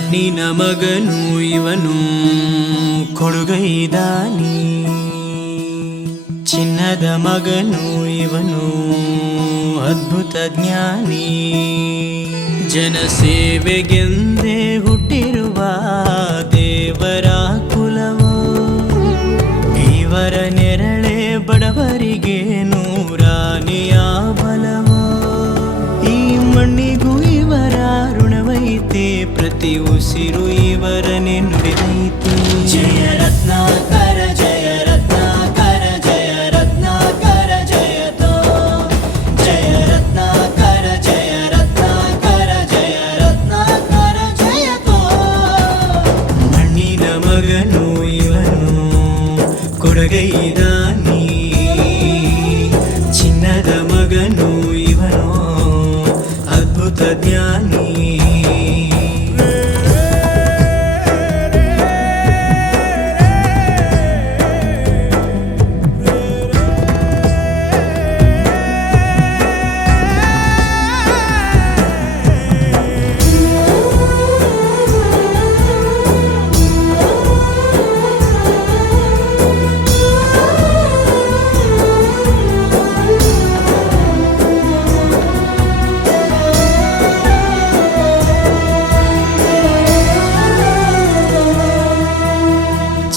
ಮಣ್ಣಿನ ಮಗನು ಇವನು ಕೊಡುಗೈದಾನಿ, ಚಿನ್ನದ ಮಗನು ಇವನು ಅದ್ಭುತ ಜ್ಞಾನಿ. ಜನಸೇವೆಗೆಂದೇ ಹುಟ್ಟಿರುವ ದೇವರ ಕುಲವೋ, ಇವರ ನೆರಳೆ ಬಡವರಿಗೆ ನೂರಾನೆಯ ಬಲವೋ. ಈ ಮಣ್ಣಿಗೂ ಇವರ ಋಣವೈತೆ, ಪ್ರತಿ ಉಸಿರು ಇವರನೆ ನುಡಿದೈತೆ. ಜಯ ರತ್ನಾಕರ ಜಯ ರತ್ನಾಕರ ಜಯ ರತ್ನಾಕರ ಜಯತೋ, ಜಯ ರತ್ನಾಕರ ಜಯ ರತ್ನಾಕರ ಜಯ ರತ್ನಾಕರ ಜಯತೋ. ಮಣ್ಣಿನ ಮಗನು ಇವನು ಕೊಡುಗೈದಾನಿ, ಚಿನ್ನದ ಮಗನು ಇವನು ಅದ್ಭುತ ಜ್ಞಾನಿ.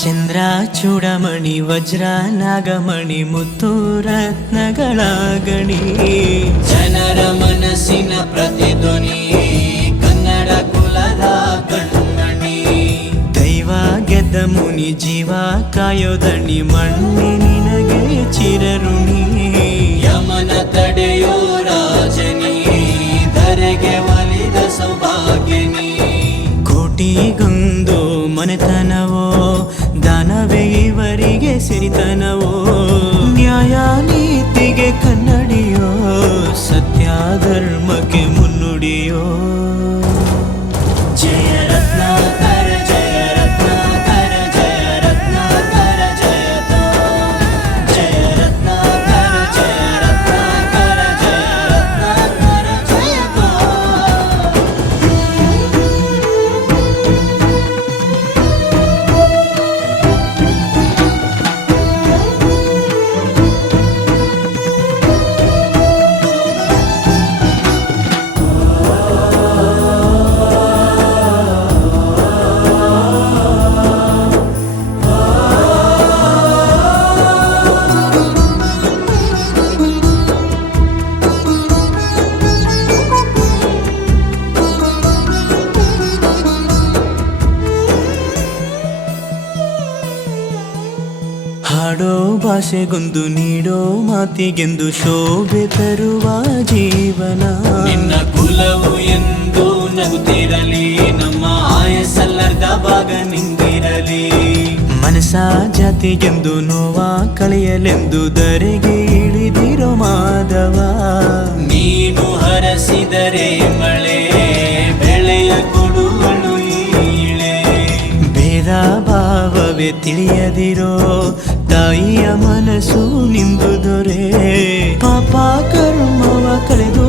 ಚಂದ್ರ ಚೂಡಮಣಿ ವಜ್ರ ನಾಗಮಣಿ ಮುತ್ತು ರತ್ನಗಳ ಗಣಿ, ಜನರ ಮನಸ್ಸಿನ ಪ್ರತಿಧ್ವನಿ ಕನ್ನಡ ಕುಲದ ಕಣ್ಮಣಿ. ದೈವ ಗೆದ್ದ ಮುನಿ ಜೀವ ಕಾಯೋದಣಿ, ಮಣ್ಣಿ ನಿನಗೆ ಚಿರಋಣಿ. ಯಮನ ತಡೆಯೋ ರಾಜನಿ, ಧರೆಗೆ ಒಲಿದ ಸೌಭಾಗ್ಯನಿ. ಕೋಟಿಗೊಂದು ಮನೆತನವೋ, ದಾನವೇ ಇವರಿಗೆ ಸಿರಿತನವೋ. ನ್ಯಾಯ ನೀತಿಗೆ ಕನ್ನಡಿಯೋ, ಸತ್ಯ ಧರ್ಮಕ್ಕೆ ಮುನ್ನುಡಿಯೋ. ಜಯ ರತ್ನಾಕರ ಜಯ ರತ್ನಾಕರ ಜಯ ರತ್ನಾಕರ ಜಯತೋ, ಜಯ ರತ್ನಾಕರ ಜಯ ರತ್ನಾಕರ ಜಯ ರತ್ನಾಕರ ಜಯತೋ. ಹಾಡೋ ಭಾಷೆಗೊಂದು ನೀಡೋ ಮಾತಿಗೆಂದು ಶೋಭೆ ತರುವ ಜೀವನ. ನಿನ್ನ ಕುಲವು ಎಂದು ನಗುತ್ತಿರಲಿ, ನಮ್ಮ ಆಯಸ್ಸಲ್ಲರ್ಧ ಭಾಗ ನಿಂದಿರಲಿ. ಮನಸ ಜಾತಿಗೆಂದು ನೋವ ಕಳೆಯಲೆಂದು ಧರೆಗೆ ಇಳಿದಿರೋ ಮಾಧವ. ನೀನು ಹರಸಿದರೆ ಮಳೆ ಬೆಳೆಯ ಕೊಡುವಳು ಈಳೆ. ಭೇದ ಭಾವವೇ ತಿಳಿಯದಿರೋ ತಾಯಿಯ ಮನಸ್ಸು ನಿಂದು ದೊರೆ. ಪಾಪ ಕರ್ಮವ ಕಳೆದು